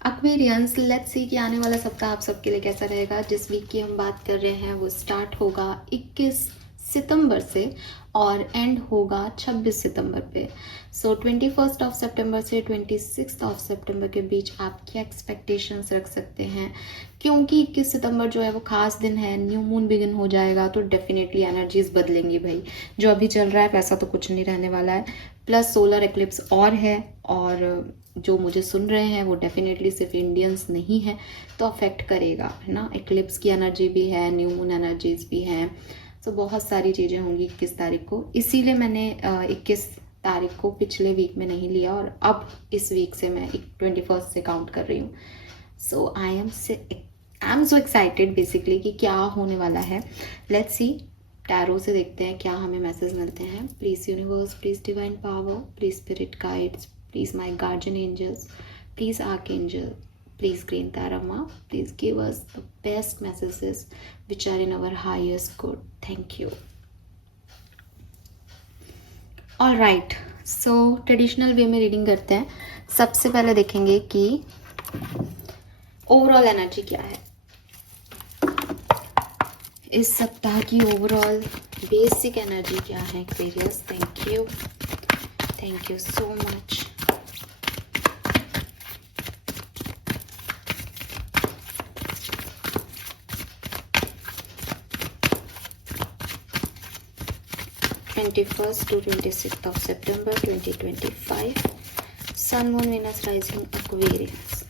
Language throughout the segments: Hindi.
एक्वेरियंस, लेट्स सी कि आने वाला सप्ताह आप सबके लिए कैसा रहेगा। जिस वीक की हम बात कर रहे हैं वो स्टार्ट होगा 21 सितंबर से और एंड होगा 26 सितंबर पे। सो 21 सितंबर से 26 सितंबर के बीच आप क्या एक्सपेक्टेशंस रख सकते हैं, क्योंकि 21 सितंबर जो है वो खास दिन है, न्यू मून बिगिन हो जाएगा, तो डेफिनेटली एनर्जीज बदलेंगी भाई। जो अभी चल रहा है वैसा तो कुछ नहीं रहने वाला है। प्लस सोलर एक्लिप्स और है, और जो मुझे सुन रहे हैं वो डेफिनेटली सिर्फ इंडियंस नहीं है, तो अफेक्ट करेगा, है ना। एक्लिप्स की एनर्जी भी है, न्यू मून एनर्जीज भी हैं, तो बहुत सारी चीज़ें होंगी 21 तारीख को। इसीलिए मैंने 21 तारीख को पिछले वीक में नहीं लिया और अब इस वीक से मैं 21 से काउंट कर रही हूँ। So I'm so excited basically कि क्या होने वाला है। लेट्स सी, टैरो से देखते हैं क्या हमें मैसेज मिलते हैं। Please universe, please divine power, please spirit guides, please my guardian angels, please archangel, please Green Tarama, please give us the best messages which are in our highest good. Thank you. All right, so traditional way में रीडिंग करते हैं। सबसे पहले देखेंगे कि ओवरऑल एनर्जी क्या है इस सप्ताह की। ओवरऑल बेसिक एनर्जी क्या है Aquarius. Thank you so much. to 26th of September 2025, Sun, Moon, Venus, Rising, Aquarius.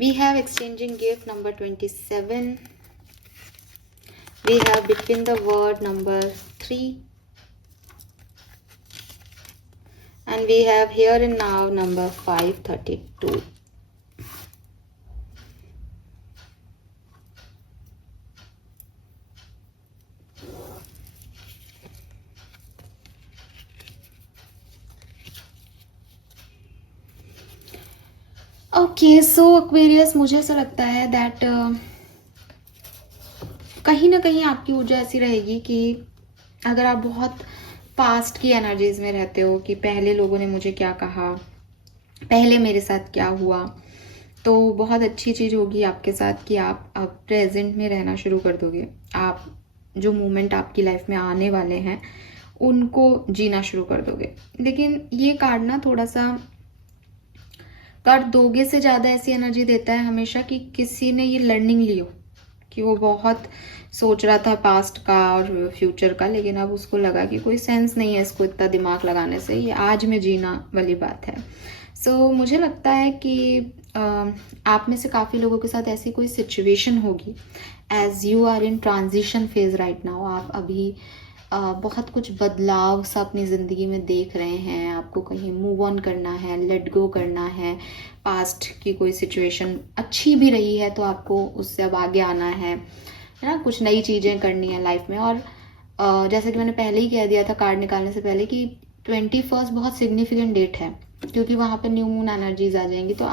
We have exchanging gift number 27. We have between the word number 3. And we have here and now number 532. Okay, so Aquarius, मुझे ऐसा लगता है दैट कहीं ना कहीं आपकी ऊर्जा ऐसी रहेगी कि अगर आप बहुत पास्ट की एनर्जीज में रहते हो कि पहले लोगों ने मुझे क्या कहा, पहले मेरे साथ क्या हुआ, तो बहुत अच्छी चीज़ होगी आपके साथ कि आप अब प्रेजेंट में रहना शुरू कर दोगे। आप जो मोमेंट आपकी लाइफ में आने वाले हैं उनको जीना शुरू कर दोगे। लेकिन ये कार्ड ना थोड़ा सा, कार्ड दोगे से ज़्यादा ऐसी एनर्जी देता है हमेशा कि किसी ने ये लर्निंग ली हो कि वो बहुत सोच रहा था पास्ट का और फ्यूचर का, लेकिन अब उसको लगा कि कोई सेंस नहीं है इसको इतना दिमाग लगाने से, ये आज में जीना वाली बात है। सो मुझे लगता है कि आप में से काफ़ी लोगों के साथ ऐसी कोई सिचुएशन होगी as you are in transition phase right now. आप अभी बहुत कुछ बदलाव सा अपनी ज़िंदगी में देख रहे हैं, आपको कहीं मूव ऑन करना है, लेट गो करना है। पास्ट की कोई सिचुएशन अच्छी भी रही है तो आपको उससे अब आगे आना है ना, कुछ नई चीज़ें करनी है लाइफ में। और जैसे कि मैंने पहले ही कह दिया था कार्ड निकालने से पहले कि 21 बहुत सिग्निफिकेंट डेट है, क्योंकि वहाँ पे न्यू मून एनर्जीज आ जाएंगी, तो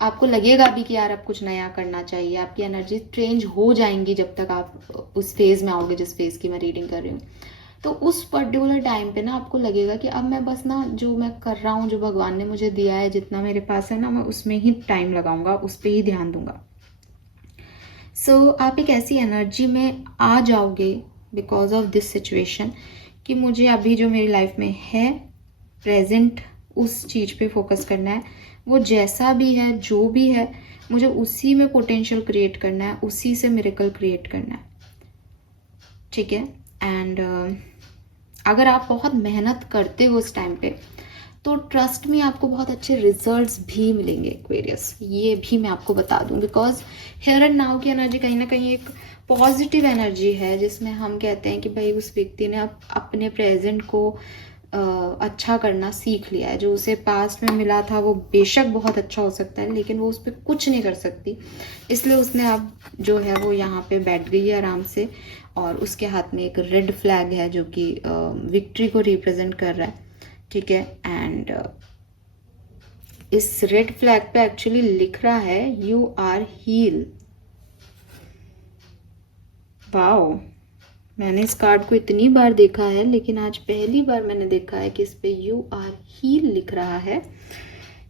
आपको लगेगा भी कि यार अब कुछ नया करना चाहिए। आपकी एनर्जी चेंज हो जाएंगी जब तक आप उस फेज में आओगे जिस फेज की मैं रीडिंग कर रही हूँ। तो उस पर्टिकुलर टाइम पे ना आपको लगेगा कि अब मैं बस ना जो मैं कर रहा हूँ, जो भगवान ने मुझे दिया है, जितना मेरे पास है ना, मैं उसमें ही टाइम लगाऊंगा, उस पर ही ध्यान दूंगा। सो आप एक ऐसी एनर्जी में आ जाओगे बिकॉज ऑफ दिस सिचुएशन कि मुझे अभी जो मेरी लाइफ में है प्रेजेंट उस चीज़ पे फोकस करना है। वो जैसा भी है, जो भी है, मुझे उसी में पोटेंशियल क्रिएट करना है, उसी से मिरेकल क्रिएट करना है, ठीक है। एंड अगर आप बहुत मेहनत करते हो उस टाइम पे तो ट्रस्ट में आपको बहुत अच्छे रिजल्ट्स भी मिलेंगे एक्वेरियस, ये भी मैं आपको बता दूं। बिकॉज हियर एंड नाउ की एनर्जी कहीं ना कहीं एक पॉजिटिव एनर्जी है, जिसमें हम कहते हैं कि भाई उस व्यक्ति ने अपने प्रेजेंट को अच्छा करना सीख लिया है। जो उसे पास्ट में मिला था वो बेशक बहुत अच्छा हो सकता है, लेकिन वो उस पर कुछ नहीं कर सकती, इसलिए उसने अब जो है वो यहाँ पे बैठ गई है आराम से, और उसके हाथ में एक रेड फ्लैग है जो कि विक्ट्री को रिप्रेजेंट कर रहा है, ठीक है। एंड इस रेड फ्लैग पे एक्चुअली लिख रहा है यू आर हील। वाओ, मैंने इस कार्ड को इतनी बार देखा है, लेकिन आज पहली बार मैंने देखा है कि इस पे यू आर हील लिख रहा है,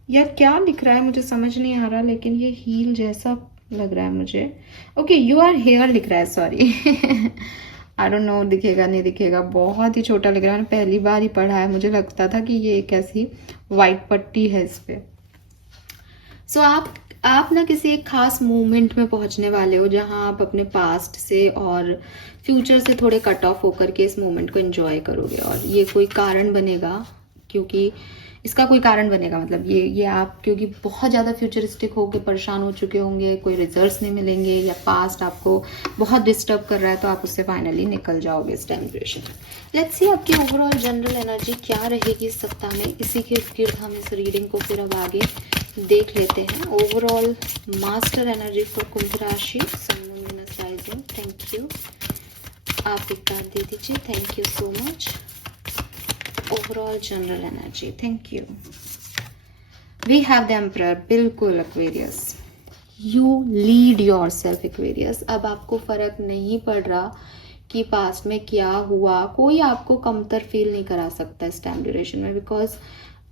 या क्या लिख रहा है मुझे समझ नहीं आ रहा, लेकिन ये हील जैसा लग रहा है मुझे। ओके, यू आर हेयर लिख रहा है, सॉरी। आई डोंट नो दिखेगा नहीं दिखेगा, बहुत ही छोटा लग रहा है, मैंने पहली बार ही पढ़ा है, मुझे लगता था कि ये एक ऐसी वाइट पट्टी है इस पे। सो आप ना किसी एक खास मोमेंट में पहुंचने वाले हो, जहां आप अपने पास्ट से और फ्यूचर से थोड़े कट ऑफ होकर के इस मोमेंट को एंजॉय करोगे, और ये कोई कारण बनेगा, क्योंकि इसका कोई कारण बनेगा, मतलब ये आप क्योंकि बहुत ज़्यादा फ्यूचरिस्टिक होकर परेशान हो चुके होंगे, कोई रिजल्ट्स नहीं मिलेंगे, या पास्ट आपको बहुत डिस्टर्ब कर रहा है, तो आप उससे फाइनली निकल जाओगे इस टाइम ड्यूरेशन। लेट्स सी आपकी ओवरऑल जनरल एनर्जी क्या रहेगी इस सप्ताह में। इसी के इर्द हम इस रीडिंग को फिर अब आगे देख लेते हैं। Overall master energy for Kumbh राशि, sun moon Venus rising. Thank you, आप एक कार्ड दे दीजिए। Thank you so much. Overall general energy, thank you. We have the Emperor, बिल्कुल Aquarius, you lead yourself Aquarius. अब आपको फर्क नहीं पड़ रहा कि पास्ट में क्या हुआ, कोई आपको कमतर फील नहीं करा सकता इस टाइम ड्यूरेशन में, बिकॉज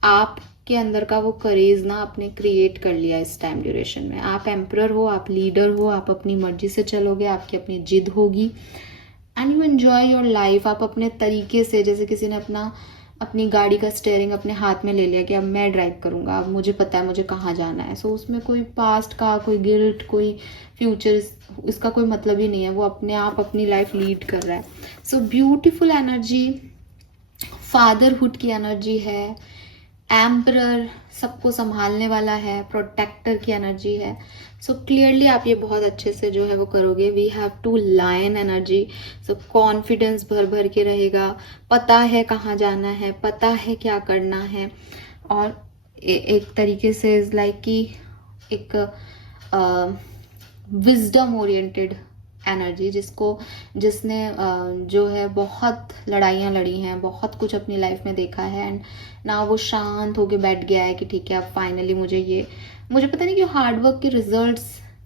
आपके अंदर का वो करेज ना आपने क्रिएट कर लिया इस टाइम ड्यूरेशन में। आप एम्परर हो, आप लीडर हो, आप अपनी मर्जी से चलोगे, आपकी अपनी जिद होगी, and you enjoy your life. आप अपने तरीके से, जैसे किसी ने अपनी गाड़ी का स्टेयरिंग अपने हाथ में ले लिया कि अब मैं ड्राइव करूंगा, अब मुझे पता है मुझे कहाँ जाना है। सो उसमें कोई पास्ट का कोई गिल्ट, कोई फ्यूचर, इसका कोई मतलब ही नहीं है, वो अपने आप अपनी लाइफ लीड कर रहा है। सो ब्यूटीफुल एनर्जी, फादरहुड की एनर्जी है, एम्परर सबको संभालने वाला है, प्रोटेक्टर की एनर्जी है। सो क्लियरली आप ये बहुत अच्छे से जो है वो करोगे। We have to lion energy, so confidence भर भर के रहेगा, पता है कहाँ जाना है, पता है क्या करना है, और एक तरीके से इज लाइक कि एक विजडम ओरिएंटेड एनर्जी, जिसने जो है बहुत लड़ाइयाँ लड़ी हैं, बहुत कुछ अपनी लाइफ में देखा है, एंड ना वो शांत होके बैठ गया है कि ठीक है अब फाइनली मुझे पता नहीं क्यों हार्डवर्क के रिजल्ट्स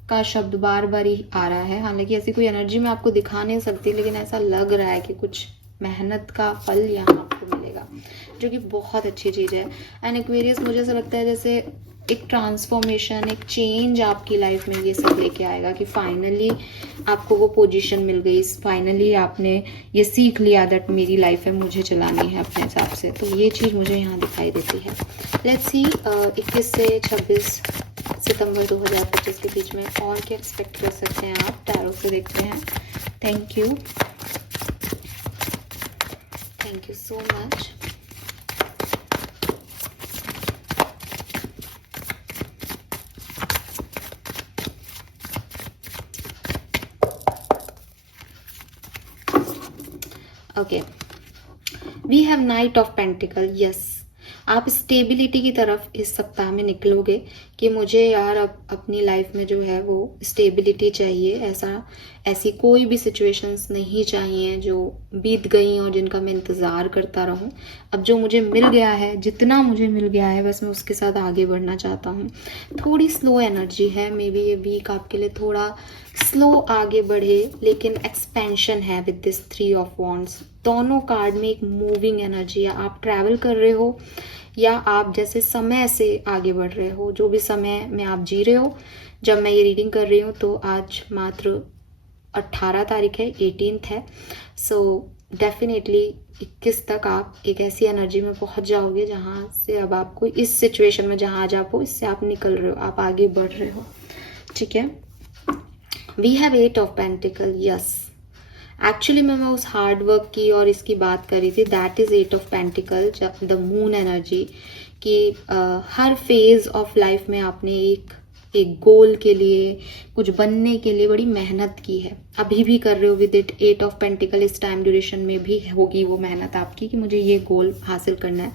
का शब्द बार बार ही आ रहा है। हालांकि ऐसी कोई एनर्जी मैं आपको दिखा नहीं सकती, लेकिन ऐसा लग रहा है कि कुछ मेहनत का फल यहाँ आपको मिलेगा, जो कि बहुत अच्छी चीज़ है। एंड एक्वेरियस, मुझे ऐसा लगता है जैसे एक ट्रांसफॉर्मेशन, एक चेंज आपकी लाइफ में ये सब लेके आएगा कि फाइनली आपको वो पोजीशन मिल गई, फाइनली आपने ये सीख लिया दैट मेरी लाइफ है, मुझे चलानी है अपने हिसाब से। तो ये चीज़ मुझे यहाँ दिखाई देती है। लेट्स सी 21 से 26 सितंबर 2025 के बीच में और क्या एक्सपेक्ट कर सकते हैं आप, टैरो से देखते हैं। Thank you so much. Okay, we have knight of pentacle. Yes, आप स्टेबिलिटी की तरफ इस सप्ताह में निकलोगे कि मुझे यार अब अपनी लाइफ में जो है वो स्टेबिलिटी चाहिए। ऐसी कोई भी सिचुएशंस नहीं चाहिए जो बीत गई और जिनका मैं इंतज़ार करता रहूं। अब जो मुझे मिल गया है, जितना मुझे मिल गया है, बस मैं उसके साथ आगे बढ़ना चाहता हूँ। थोड़ी स्लो एनर्जी है, मे बी ये वीक आपके लिए थोड़ा स्लो आगे बढ़े, लेकिन एक्सपेंशन है विद दिस 3 ऑफ वॉन्ड्स। दोनों कार्ड में एक मूविंग एनर्जी है। आप ट्रैवल कर रहे हो या आप जैसे समय से आगे बढ़ रहे हो, जो भी समय में आप जी रहे हो। जब मैं ये रीडिंग कर रही हूँ तो आज मात्र 18 तारीख है, 18th है। सो डेफिनेटली 21 तक आप एक ऐसी एनर्जी में पहुंच जाओगे जहां से अब आपको इस सिचुएशन में जहां आज आप हो, इससे आप निकल रहे हो, आप आगे बढ़ रहे हो। ठीक है, we have 8 of pentacle. Yes, actually मैं उस हार्ड वर्क की और इसकी बात कर रही थी। That is 8 of pentacle, the moon energy, कि हर फेज ऑफ लाइफ में आपने एक गोल के लिए, कुछ बनने के लिए बड़ी मेहनत की है, अभी भी कर रहे हो विद इट। 8 ऑफ पेंटिकल इस टाइम ड्यूरेशन में भी होगी वो मेहनत आपकी कि मुझे ये गोल हासिल करना है।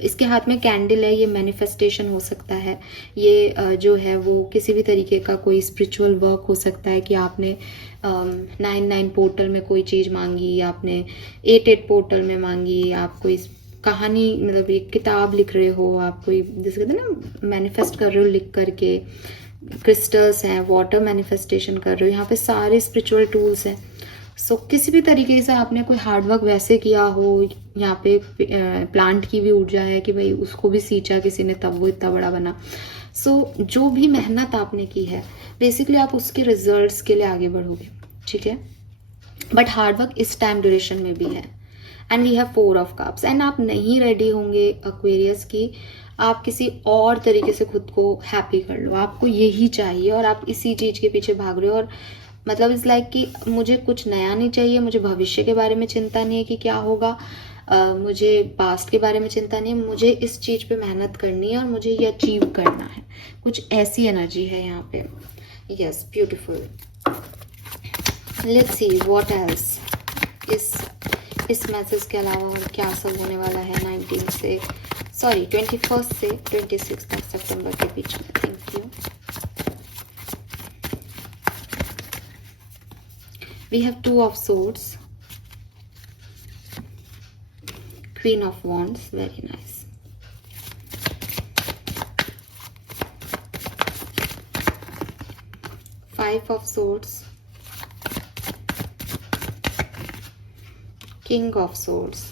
इसके हाथ में कैंडल है, ये मैनिफेस्टेशन हो सकता है, ये जो है वो किसी भी तरीके का कोई स्पिरिचुअल वर्क हो सकता है कि आपने 9-9 पोर्टल में कोई चीज़ मांगी, आपने 8-8 पोर्टल में मांगी, आप कोई कहानी मतलब एक किताब लिख रहे हो, आप कोई जैसे कहते हैं ना मैनिफेस्ट कर रहे हो लिख करके, क्रिस्टल्स हैं, वाटर मैनिफेस्टेशन कर रहे हो, यहाँ पे सारे स्पिरिचुअल टूल्स हैं। सो किसी भी तरीके से आपने कोई हार्ड वर्क वैसे किया हो, यहाँ पे प्लांट की भी ऊर्जा है कि भाई उसको भी सींचा किसी ने तब वो इतना बड़ा बना। सो जो भी मेहनत आपने की है बेसिकली आप उसके रिजल्ट्स के लिए आगे बढ़ोगे, ठीक है। बट हार्ड वर्क इस टाइम ड्यूरेशन में भी है। And we have 4 of cups and आप नहीं रेडी होंगे एक्वेरियस की, आप किसी और तरीके से खुद को हैप्पी कर लो, आपको यही चाहिए और आप इसी चीज़ के पीछे भाग रहे हो। और मतलब इस लाइक कि मुझे कुछ नया नहीं चाहिए, मुझे भविष्य के बारे में चिंता नहीं है कि क्या होगा, मुझे पास्ट के बारे में चिंता नहीं है, मुझे इस चीज़ पे मेहनत करनी है और मुझे ये अचीव करना है। कुछ ऐसी एनर्जी है यहाँ पे। Yes, beautiful. Let's see what else इस मैसेज के अलावा और क्या सब होने वाला है 21 से 26 सितंबर के बीच में। Thank you. We have 2 of swords, Queen of Wands, very nice. 5 of Swords, King of Swords,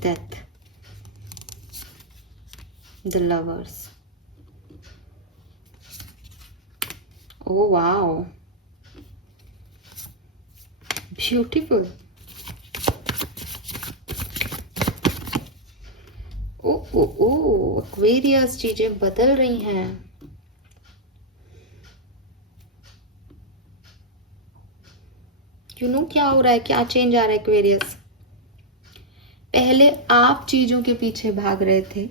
Death, the Lovers. Oh wow, beautiful. Aquarius चीजें बदल रही हैं। क्या हो रहा है, क्या चेंज आ रहा है एक्वेरियस। पहले आप चीजों के पीछे भाग रहे थे,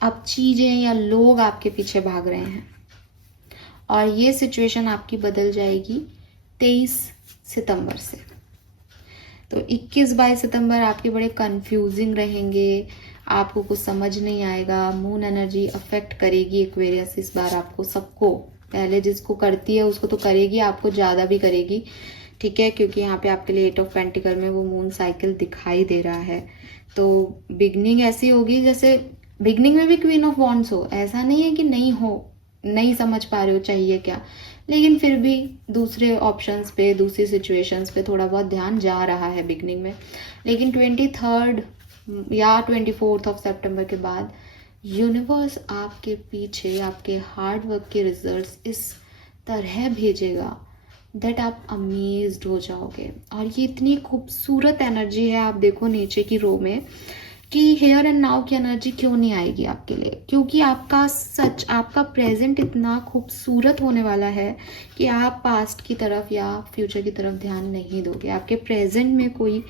अब चीजें या लोग आपके पीछे भाग रहे हैं और ये सिचुएशन आपकी बदल जाएगी 23 सितंबर से। तो 21-22 सितंबर आपके बड़े कंफ्यूजिंग रहेंगे, आपको कुछ समझ नहीं आएगा, मून एनर्जी अफेक्ट करेगी एक्वेरियस इस बार आपको, सबको। पहले जिसको करती है उसको तो करेगी, आपको ज़्यादा भी करेगी, ठीक है, क्योंकि यहाँ पे आपके लिए 8 ऑफ पेंटिकल में वो मून साइकिल दिखाई दे रहा है। तो बिगनिंग ऐसी होगी जैसे बिगनिंग में भी क्वीन ऑफ वॉन्ड्स हो, ऐसा नहीं है कि नहीं हो, नहीं समझ पा रहे हो चाहिए क्या, लेकिन फिर भी दूसरे ऑप्शंस पे, दूसरी सिचुएशंस पे थोड़ा बहुत ध्यान जा रहा है बिगनिंग में। लेकिन 23 या 24 ऑफ सितंबर के बाद यूनिवर्स आपके पीछे आपके हार्ड वर्क के रिजल्ट्स इस तरह भेजेगा दैट आप अमेज्ड हो जाओगे। और ये इतनी खूबसूरत एनर्जी है, आप देखो नीचे की रो में कि हेयर एंड नाउ की एनर्जी क्यों नहीं आएगी आपके लिए, क्योंकि आपका प्रेजेंट इतना खूबसूरत होने वाला है कि आप पास्ट की तरफ या फ्यूचर की तरफ ध्यान नहीं दोगे। आपके प्रेजेंट में कोई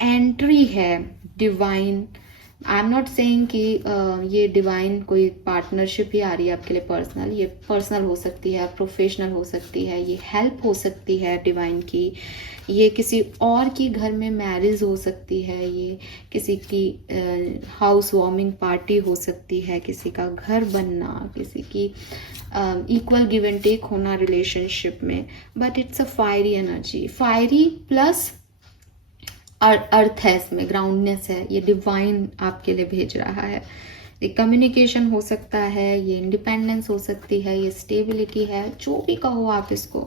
एंट्री है divine. I am not saying कि ये डिवाइन कोई पार्टनरशिप ही आ रही है आपके लिए पर्सनल, ये पर्सनल हो सकती है, प्रोफेशनल हो सकती है, ये हेल्प हो सकती है डिवाइन की, ये किसी और की घर में मैरिज हो सकती है, ये किसी की हाउस वार्मिंग पार्टी हो सकती है, किसी का घर बनना, किसी की इक्वल गिव एंड टेक होना रिलेशनशिप में। But it's a fiery energy, fiery plus earth है इसमें, ग्राउंडनेस है, ये डिवाइन आपके लिए भेज रहा है। ये कम्युनिकेशन हो सकता है, ये इंडिपेंडेंस हो सकती है, ये स्टेबिलिटी है, जो भी कहो आप इसको,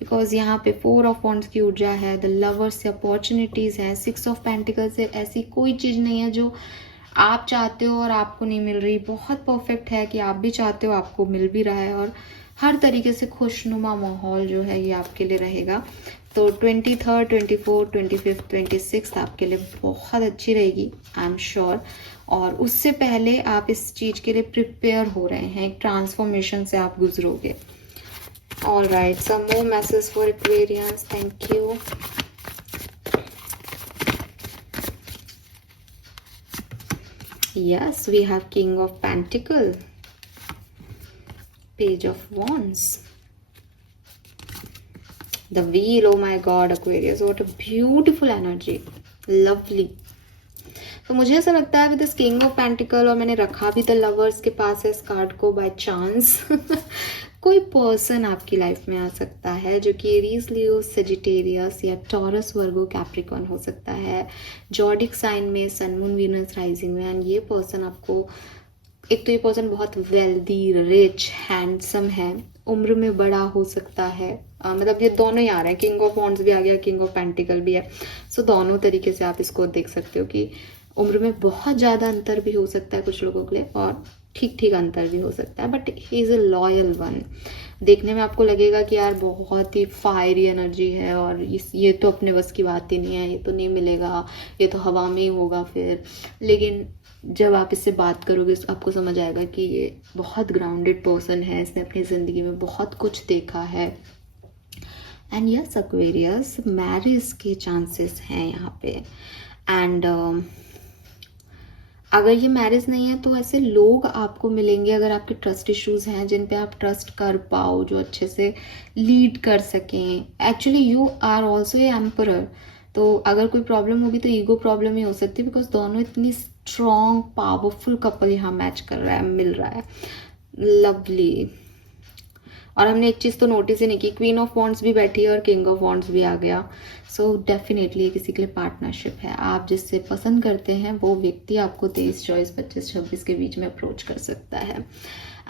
बिकॉज यहाँ पे 4 ऑफ वॉन्ड्स की ऊर्जा है, द लवर्स से अपॉर्चुनिटीज़ है, 6 ऑफ पेंटिकल से ऐसी कोई चीज़ नहीं है जो आप चाहते हो और आपको नहीं मिल रही। बहुत परफेक्ट है कि आप भी चाहते हो, आपको मिल भी रहा है, और हर तरीके से खुशनुमा माहौल जो है ये आपके लिए रहेगा। तो 23, 24, 25, 26 आपके लिए बहुत अच्छी रहेगी, आई एम श्योर। और उससे पहले आप इस चीज़ के लिए प्रिपेयर हो रहे हैं, एक ट्रांसफॉर्मेशन से आप गुजरोगे। All right, some more message for Aquarians, thank you. Yes, we have King of Pentacle, Page of Wands, the Wheel. Oh my God, Aquarius, what a beautiful energy, lovely. तो मुझे ऐसा लगता है with this king of pentacle, और मैंने रखा भी द लवर्स के पास है इस कार्ड को बाय चांस कोई पर्सन आपकी लाइफ में आ सकता है जो कि एरीज, लियो, सेजिटेरियस या टॉरस, वर्गो, कैप्रिकॉर्न हो सकता है, जॉडिक साइन में, सन, मून, वीनस, राइजिंग में। एंड ये पर्सन आपको, एक तो ये पर्सन बहुत वेल्दी, रिच, हैंडसम है, उम्र में बड़ा हो सकता है, मतलब ये दोनों ही आ रहे हैं, किंग ऑफ वॉन्ड्स भी आ गया, किंग ऑफ पेंटिकल भी है। सो दोनों तरीके से आप इसको देख सकते हो कि उम्र में बहुत ज़्यादा अंतर भी हो सकता है कुछ लोगों के लिए, और ठीक ठीक अंतर भी हो सकता है, but he is a loyal one. देखने में आपको लगेगा कि यार बहुत ही फायरी एनर्जी है और ये तो अपने बस की बात ही नहीं है, ये तो नहीं मिलेगा, ये तो हवा में ही होगा फिर, लेकिन जब आप इससे बात करोगे तो आपको समझ आएगा कि ये बहुत ग्राउंडेड पर्सन है, इसने अपनी ज़िंदगी में बहुत कुछ देखा है। एंड यस एक्वेरियस, मैरिज के चांसेस हैं यहाँ पे। एंड अगर ये मैरिज नहीं है तो ऐसे लोग आपको मिलेंगे, अगर आपके ट्रस्ट इश्यूज हैं जिन पे आप ट्रस्ट कर पाओ, जो अच्छे से लीड कर सकें। Actually you are also a emperor, तो अगर कोई प्रॉब्लम होगी तो ईगो प्रॉब्लम ही हो सकती है, बिकॉज दोनों इतनी स्ट्रॉन्ग पावरफुल कपल यहाँ मैच कर रहा है, मिल रहा है, लवली। और हमने एक चीज़ तो नोटिस ही नहीं की, क्वीन ऑफ वॉन्ड्स भी बैठी है और किंग ऑफ वॉन्ड्स भी आ गया। सो डेफिनेटली किसी के लिए पार्टनरशिप है, आप जिससे पसंद करते हैं वो व्यक्ति आपको 23, 24, 25, 26 के बीच में अप्रोच कर सकता है।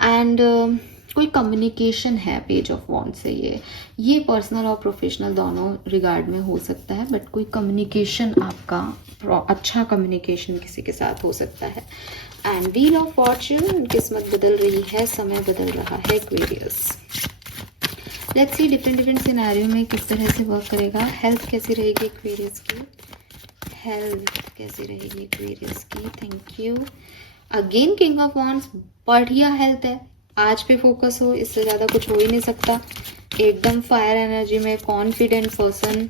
एंड कोई कम्युनिकेशन है पेज ऑफ वॉन्ड से, ये पर्सनल और प्रोफेशनल दोनों रिगार्ड में हो सकता है, बट कोई कम्युनिकेशन आपका अच्छा कम्युनिकेशन किसी के साथ हो सकता है। एंड व्हील ऑफ फॉर्च्यून, किस्मत बदल रही है, समय बदल रहा है Aquarius. Let's see different scenario में किस तरह से वर्क करेगा। हेल्थ कैसी रहेगी एक्वेरियस की, हेल्थ कैसी रहेगी एक्वेरियस की, thank you. Again king of wands, बढ़िया हेल्थ है, आज पे फोकस हो, इससे ज़्यादा कुछ हो ही नहीं सकता। एकदम फायर एनर्जी में confident person,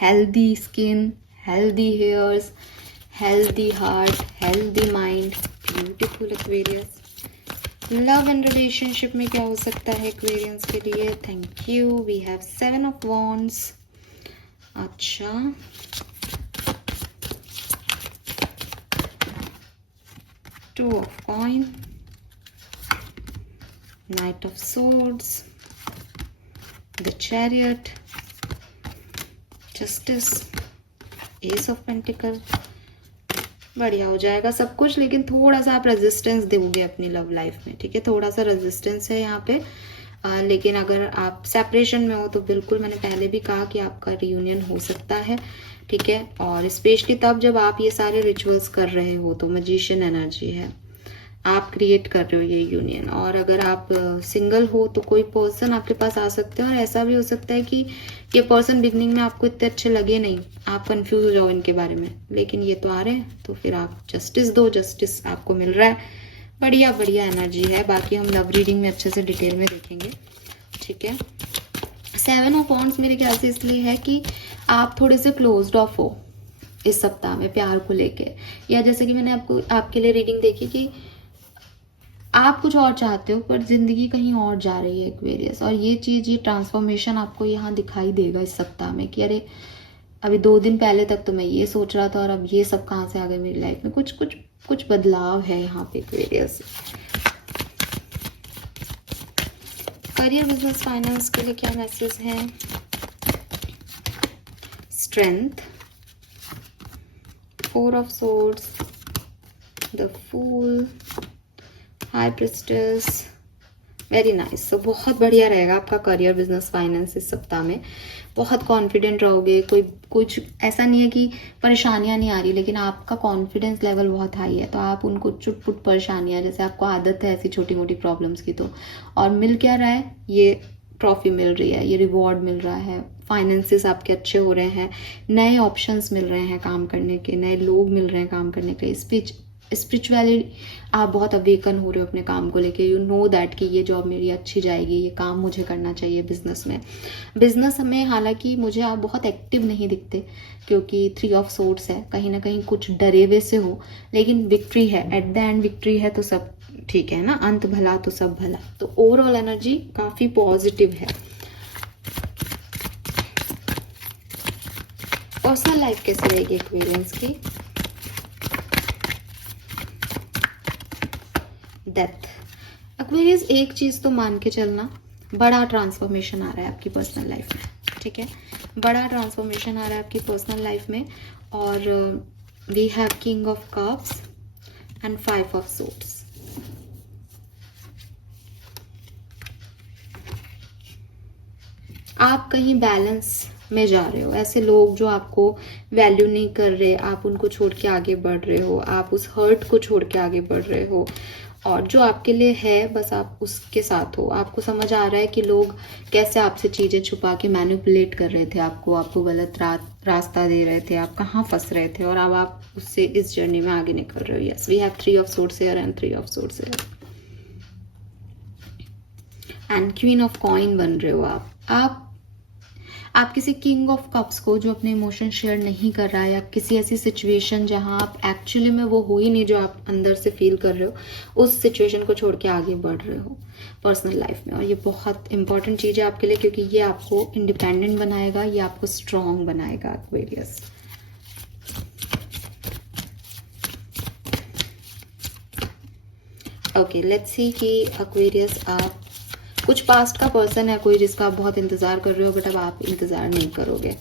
healthy skin, healthy hairs, healthy heart, healthy mind, beautiful Aquarius. Love and relationship में क्या हो सकता है एक्वेरियंस के लिए, thank you. We have 7 of wands, अच्छा, two of coin, knight of swords, the chariot, justice, ace of pentacle. बढ़िया हो जाएगा सब कुछ, लेकिन थोड़ा सा आप रेजिस्टेंस दोगे अपनी लव लाइफ में, ठीक है, थोड़ा सा रेजिस्टेंस है यहाँ पे। लेकिन अगर आप सेपरेशन में हो तो बिल्कुल, मैंने पहले भी कहा कि आपका रियूनियन हो सकता है, ठीक है। और स्पेशली तब जब आप ये सारे रिचुअल्स कर रहे हो, तो मैजिशियन एनर्जी है, आप क्रिएट कर रहे हो ये यूनियन। और अगर आप सिंगल हो तो कोई पर्सन आपके पास आ सकते हैं, और ऐसा भी हो सकता है कि ये पर्सन बिगनिंग में आपको इतने अच्छे लगे नहीं, आप कंफ्यूज हो जाओ इनके बारे में, लेकिन ये तो आ रहे हैं, तो फिर आप जस्टिस दो, जस्टिस आपको मिल रहा है, बढ़िया बढ़िया एनर्जी है। बाकी हम लव रीडिंग में अच्छे से डिटेल में देखेंगे, ठीक है। 7 ऑफ वॉन्ड्स मेरे ख्याल से इसलिए है कि आप थोड़े से क्लोज्ड ऑफ हो इस सप्ताह में प्यार को लेके, या जैसे कि मैंने आपके लिए रीडिंग देखी कि आप कुछ और चाहते हो पर जिंदगी कहीं और जा रही है एक्वेरियस, और ये चीज़, ये ट्रांसफॉर्मेशन आपको यहाँ दिखाई देगा इस सप्ताह में कि अरे अभी 2 दिन पहले तक तो मैं ये सोच रहा था और अब ये सब कहाँ से आ गए मेरी लाइफ में, कुछ बदलाव है यहाँ पे एक्वेरियस। करियर, बिजनेस, फाइनेंस के लिए क्या मैसेज है, strength, 4 of swords, the fool, high priestess, very nice. तो बहुत बढ़िया रहेगा आपका करियर, बिजनेस, फाइनेंस इस सप्ताह में, बहुत कॉन्फिडेंट रहोगे। कुछ ऐसा नहीं है कि परेशानियां नहीं आ रही, लेकिन आपका कॉन्फिडेंस लेवल बहुत हाई है, तो आप उनको चुटपुट परेशानियां, जैसे आपको आदत है ऐसी छोटी मोटी प्रॉब्लम्स की, तो और मिल क्या रहा है, ये ट्रॉफी मिल रही है, ये रिवॉर्ड मिल रहा है, फाइनेंसेस आपके अच्छे हो रहे हैं, नए ऑप्शंस मिल रहे हैं काम करने के, नए लोग मिल रहे हैं काम करने के लिए, स्पिरिचुअली आप बहुत अवेकन हो रहे हो अपने काम को लेके। यू नो दैट कि ये जॉब मेरी अच्छी जाएगी, ये काम मुझे करना चाहिए बिजनेस में। बिजनेस में हालांकि मुझे आप बहुत एक्टिव नहीं दिखते क्योंकि 3 ऑफ सोर्ड्स है, कहीं ना कहीं कुछ डरे हुए से हो, लेकिन विक्ट्री है, एट द एंड विक्ट्री है, तो सब ठीक है ना, अंत भला तो सब भला। तो ओवरऑल एनर्जी काफी पॉजिटिव है। पर्सनल लाइफ कैसी रहेगी एक्वेरियंस की? डेथ। एक्वेरियस एक चीज तो मान के चलना, बड़ा ट्रांसफॉर्मेशन आ रहा है आपकी पर्सनल लाइफ में, ठीक है, बड़ा ट्रांसफॉर्मेशन आ रहा है आपकी पर्सनल लाइफ में। और we have king of cups and 5 of swords. आप कहीं बैलेंस में जा रहे हो। ऐसे लोग जो आपको वैल्यू नहीं कर रहे, आप उनको छोड़ के आगे बढ़ रहे हो, आप उस हर्ट को छोड़ के आगे बढ़ रहे हो, और जो आपके लिए है बस आप उसके साथ हो। आपको समझ आ रहा है कि लोग कैसे आपसे चीज़ें छुपा के मैनिपुलेट कर रहे थे, आपको गलत रास्ता दे रहे थे, आप कहाँ फंस रहे थे, और अब आप उससे इस जर्नी में आगे निकल रहे हो। Yes, we have 3 of swords here and 3 of swords here and queen of coin बन रहे हो आप किसी किंग ऑफ कप्स को जो अपने इमोशन शेयर नहीं कर रहा है, या किसी ऐसी सिचुएशन जहां आप एक्चुअली में वो हो ही नहीं जो आप अंदर से फील कर रहे हो, उस सिचुएशन को छोड़ के आगे बढ़ रहे हो पर्सनल लाइफ में। और ये बहुत इंपॉर्टेंट चीज़ है आपके लिए, क्योंकि ये आपको इंडिपेंडेंट बनाएगा, ये आपको स्ट्रांग बनाएगा एक्वेरियस। ओके, लेट्स सी कि एक्वेरियस आप, कुछ पास्ट का पर्सन है कोई जिसका आप बहुत इंतजार कर रहे हो, बट अब आप इंतजार नहीं करोगे।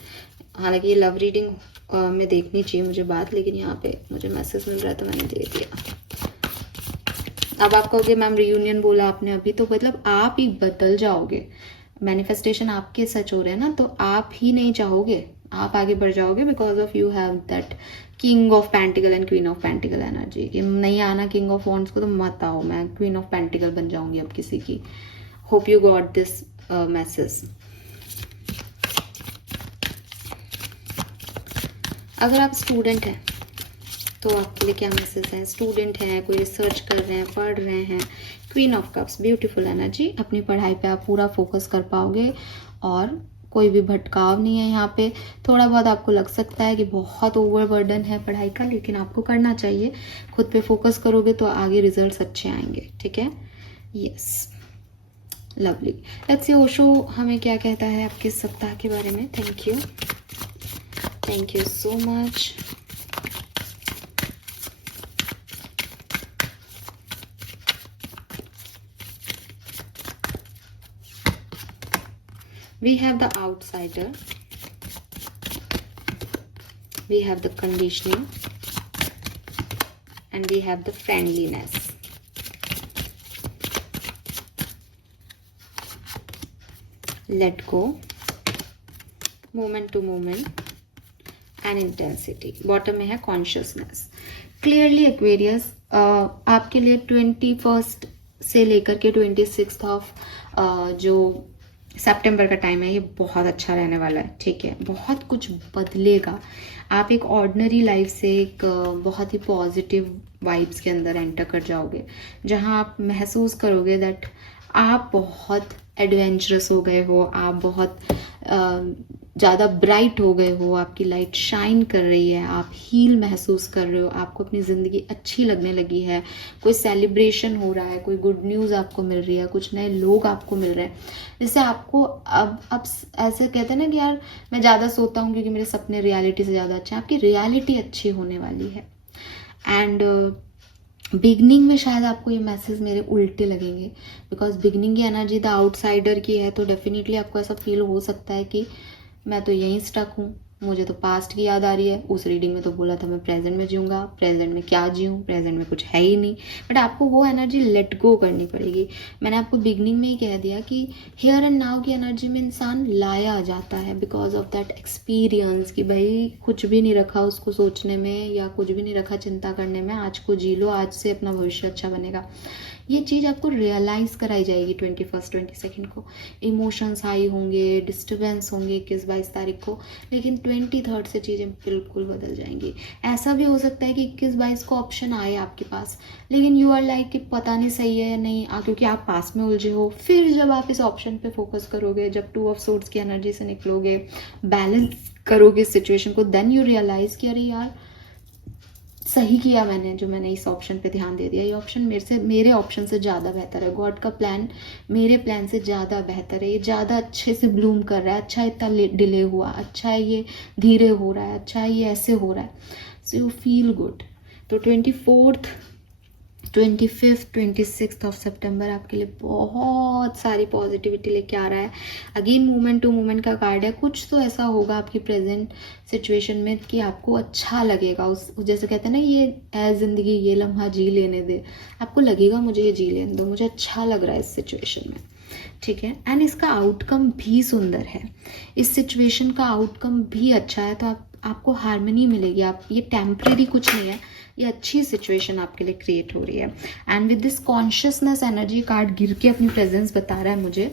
हालांकि ये लव रीडिंग में देखनी चाहिए मुझे बात, लेकिन यहाँ पे मुझे मैसेज मिल रहा था, मैंने दे दिया। अब आप कहोगे मैम रियूनियन बोला आपने अभी, तो मतलब आप ही बदल जाओगे। मैनिफेस्टेशन आपके सच हो रहे हैं ना, तो आप ही नहीं चाहोगे, आप आगे बढ़ जाओगे, because of you have that king of pentacle and queen of pentacle energy. कि नहीं आना किंग ऑफ वॉन्ड्स को, तो मत आओ, मैं क्वीन ऑफ पेंटिकल बन जाऊंगी अब किसी की। Hope you got this message. अगर आप स्टूडेंट हैं तो आपके लिए क्या मैसेज है? स्टूडेंट हैं, कोई रिसर्च कर रहे हैं, पढ़ रहे हैं, queen of cups, beautiful energy. अपनी पढ़ाई पे आप पूरा फोकस कर पाओगे और कोई भी भटकाव नहीं है यहाँ पे। थोड़ा बहुत आपको लग सकता है कि बहुत ओवरबर्डन है पढ़ाई का, लेकिन आपको करना चाहिए। खुद पे फोकस करोगे तो आगे रिजल्ट्स अच्छे आएंगे, ठीक है। Yes, lovely. Let's see Osho हमें क्या कहता है आपके सप्ताह के बारे में। Thank you so much. We have the outsider, we have the conditioning, and we have the friendliness. Let go, moment to moment, and intensity. Bottom में है कॉन्शियसनेस। क्लियरली एक्वेरियस आपके लिए 21 से लेकर के 26 ऑफ जो सितंबर का टाइम है, ये बहुत अच्छा रहने वाला है, ठीक है। बहुत कुछ बदलेगा। आप एक ऑर्डिनरी लाइफ से एक बहुत ही पॉजिटिव वाइब्स के अंदर एंटर कर जाओगे, जहां आप महसूस करोगे दैट आप बहुत एडवेंचरस हो गए हो, आप बहुत ज़्यादा ब्राइट हो गए हो, आपकी लाइट शाइन कर रही है, आप हील महसूस कर रहे हो, आपको अपनी ज़िंदगी अच्छी लगने लगी है, कोई सेलिब्रेशन हो रहा है, कोई गुड न्यूज़ आपको मिल रही है, कुछ नए लोग आपको मिल रहे हैं, जिससे आपको अब ऐसे कहते हैं ना कि यार मैं ज़्यादा सोता हूँ क्योंकि मेरे सपने रियलिटी से ज़्यादा अच्छे हैं। आपकी रियलिटी अच्छी होने वाली है। एंड बिगनिंग में शायद आपको ये मैसेज मेरे उल्टे लगेंगे, बिकॉज बिगनिंग की एनर्जी द आउटसाइडर की है, तो डेफिनेटली आपको ऐसा फील हो सकता है कि मैं तो यहीं स्टक हूँ, मुझे तो पास्ट की याद आ रही है। उस रीडिंग में तो बोला था मैं प्रेजेंट में जीऊँगा, प्रेजेंट में क्या जीऊँ, प्रेजेंट में कुछ है ही नहीं। बट आपको वो एनर्जी लेट गो करनी पड़ेगी। मैंने आपको बिगनिंग में ही कह दिया कि हियर एंड नाउ की एनर्जी में इंसान लाया जाता है बिकॉज ऑफ दैट एक्सपीरियंस, कि भाई कुछ भी नहीं रखा उसको सोचने में, या कुछ भी नहीं रखा चिंता करने में, आज को जी लो, आज से अपना भविष्य अच्छा बनेगा। ये चीज़ आपको रियलाइज़ कराई जाएगी 21 22 को। इमोशंस हाई होंगे, डिस्टर्बेंस होंगे 21 22 तारीख को, लेकिन 23rd से चीज़ें बिल्कुल बदल जाएंगी। ऐसा भी हो सकता है कि 21-22 को ऑप्शन आए आपके पास, लेकिन यू आर लाइक कि पता नहीं सही है या नहीं, क्योंकि आप पास में उलझे हो। फिर जब आप इस ऑप्शन पे फोकस करोगे, जब 2 ऑफ सोर्ड्स की एनर्जी से निकलोगे, बैलेंस करोगे सिचुएशन को, देन यू रियलाइज कि अरे यार सही किया मैंने जो मैंने इस ऑप्शन पे ध्यान दे दिया। ये ऑप्शन मेरे ऑप्शन से ज़्यादा बेहतर है। गॉड का प्लान मेरे प्लान से ज़्यादा बेहतर है। ये ज़्यादा अच्छे से ब्लूम कर रहा है। अच्छा इतना डिले हुआ, अच्छा है ये धीरे हो रहा है, अच्छा है ये ऐसे हो रहा है। So you feel good. तो 24th 25th 26th ऑफ सितंबर आपके लिए बहुत सारी पॉजिटिविटी लेके आ रहा है। अगेन मूवमेंट टू मूवमेंट का कार्ड है। कुछ तो ऐसा होगा आपकी प्रेजेंट सिचुएशन में कि आपको अच्छा लगेगा। उस जैसे कहते हैं ना, ये ज़िंदगी ये लम्हा जी लेने दे, आपको लगेगा मुझे ये जी लेने दो, मुझे अच्छा लग रहा है इस सिचुएशन में, ठीक है। एंड इसका आउटकम भी सुंदर है, इस सिचुएशन का आउटकम भी अच्छा है। तो आपको हार्मनी मिलेगी। आप ये टेम्परेरी कुछ नहीं है, ये अच्छी सिचुएशन आपके लिए क्रिएट हो रही है। And with this consciousness energy card गिर के अपनी प्रेजेंस बता रहा है मुझे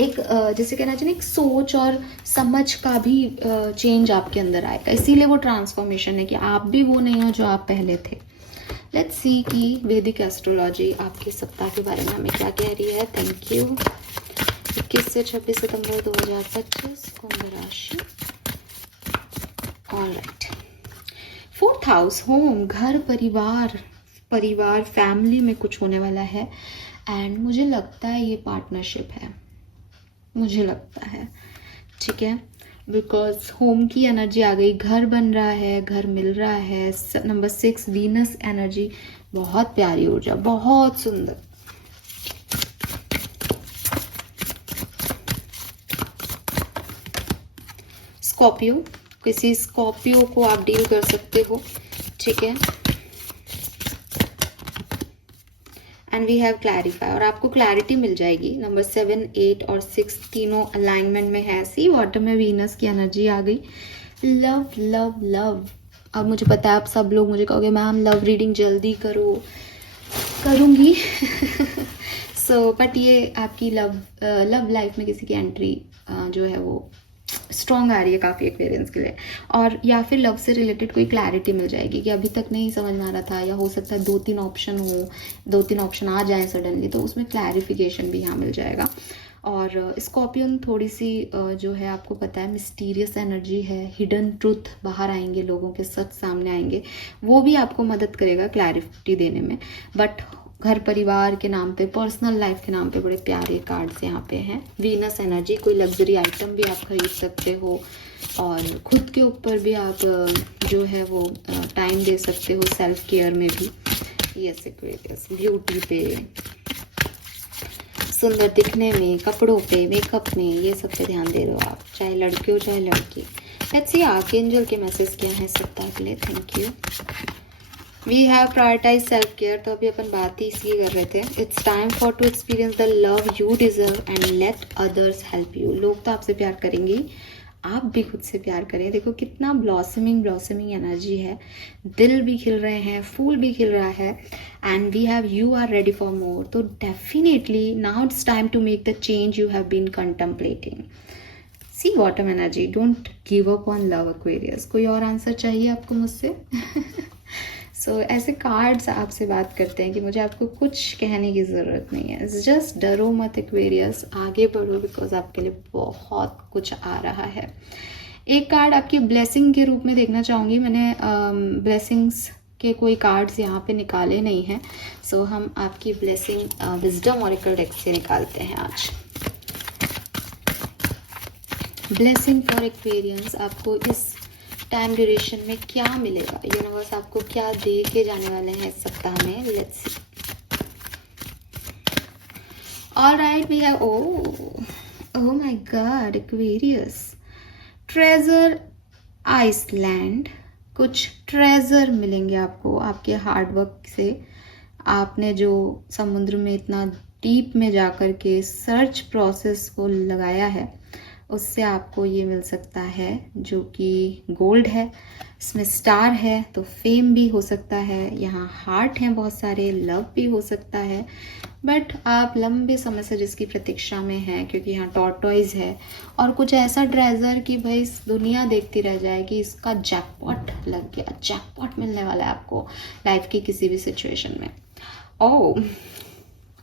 एक जैसे कहना चाहिए एक सोच और समझ का भी चेंज आपके अंदर आएगा। इसीलिए वो ट्रांसफॉर्मेशन है कि आप भी वो नहीं हो जो आप पहले थे। लेट्स सी कि वैदिक एस्ट्रोलॉजी आपके सप्ताह के बारे में हमें क्या कह रही है। Thank you. 21 से 26 सितंबर 2025 कुंभ राशि। ऑलराइट, 4th हाउस, होम, घर, परिवार फैमिली में कुछ होने वाला है। एंड मुझे लगता है ये पार्टनरशिप है, मुझे लगता है, ठीक है, बिकॉज होम की एनर्जी आ गई, घर बन रहा है, घर मिल रहा है। नंबर 6 वीनस एनर्जी, बहुत प्यारी ऊर्जा, बहुत सुंदर। स्कॉर्पियो, किसी स्कॉर्पियो को आप डील कर सकते हो, ठीक है। एंड वी हैव क्लैरिफाई, और आपको क्लैरिटी मिल जाएगी। नंबर 7, 8 और 6 तीनों अलाइनमेंट में है। सी वाटर में वीनस की एनर्जी आ गई। Love love love. अब मुझे पता है आप सब लोग मुझे कहोगे मैम लव रीडिंग जल्दी करो, करूँगी सो बट ये आपकी लव लाइफ में किसी की एंट्री जो है वो स्ट्रॉन्ग आ रही है काफ़ी एक्सपीरियंस के लिए। और या फिर लव से रिलेटेड कोई क्लैरिटी मिल जाएगी कि अभी तक नहीं समझ में आ रहा था, या हो सकता है 2-3 ऑप्शन हो, 2-3 ऑप्शन आ जाएं सडनली, तो उसमें क्लैरिफिकेशन भी यहाँ मिल जाएगा। और स्कॉर्पियन थोड़ी सी जो है आपको पता है मिस्टीरियस एनर्जी है, हिडन ट्रुथ बाहर आएंगे, लोगों के सच सामने आएंगे, वो भी आपको मदद करेगा क्लैरिटी देने में। बट घर परिवार के नाम पे, पर्सनल लाइफ के नाम पे बड़े प्यारे कार्ड्स यहाँ पे हैं। वीनस एनर्जी, कोई लग्जरी आइटम भी आप खरीद सकते हो, और खुद के ऊपर भी आप जो है वो टाइम दे सकते हो, सेल्फ केयर में भी। यस एक्वेरियस, ब्यूटी पे, सुंदर दिखने में, कपड़ों पे, मेकअप में, ये सब पे ध्यान दे रहे हो आप, चाहे लड़के हो चाहे लड़की। लेट्स सी आर्कएंजल के मैसेज क्या है सप्ताह के लिए। Thank you. We have prioritize self care, तो अभी अपन बात ही इसकी कर रहे थे। It's time for to experience the love you deserve and let others help you. लोग तो आपसे प्यार करेंगे, आप भी खुद से प्यार करें। देखो कितना ब्लॉसमिंग एनर्जी है, दिल भी खिल रहे हैं, फूल भी खिल रहा है। And we have you are ready for more. तो definitely now it's time to make the change you have been contemplating. See bottom energy, don't give up on love Aquarius. कोई और आंसर चाहिए आपको मुझसे सो ऐसे कार्ड्स आपसे बात करते हैं कि मुझे आपको कुछ कहने की ज़रूरत नहीं है। जस्ट डरो मत एक्वेरियस, आगे बढ़ो, बिकॉज आपके लिए बहुत कुछ आ रहा है। एक कार्ड आपकी ब्लेसिंग के रूप में देखना चाहूँगी। मैंने ब्लेसिंग्स के कोई कार्ड्स यहाँ पे निकाले नहीं हैं, सो हम आपकी ब्लेसिंग विजडम ऑरेकल डेक से निकालते हैं आज। ब्लेसिंग फॉर एक्वेरियंस, आपको इस टाइम ड्यूरेशन में क्या मिलेगा, यूनिवर्स आपको क्या दे के जाने वाले हैं इस सप्ताह में। Let's see. Alright, we have oh my god Aquarius, treasure island. कुछ ट्रेजर मिलेंगे आपको आपके हार्डवर्क से। आपने जो समुद्र में इतना डीप में जाकर के सर्च प्रोसेस को लगाया है, उससे आपको ये मिल सकता है जो कि गोल्ड है, इसमें स्टार है तो फेम भी हो सकता है, यहाँ हार्ट हैं बहुत सारे, लव भी हो सकता है। बट आप लंबे समय से जिसकी प्रतीक्षा में हैं, क्योंकि यहाँ टॉर्टॉइज है और कुछ ऐसा ट्रेजर कि भाई इस दुनिया देखती रह जाएगी, इसका जैकपॉट लग गया, जैकपॉट मिलने वाला है आपको लाइफ की किसी भी सिचुएशन में। Oh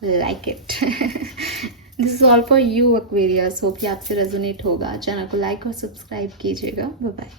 like it. This is all for you Aquarius. Hope कि आपसे रेजोनेट होगा। चैनल को लाइक और सब्सक्राइब कीजिएगा। Bye bye.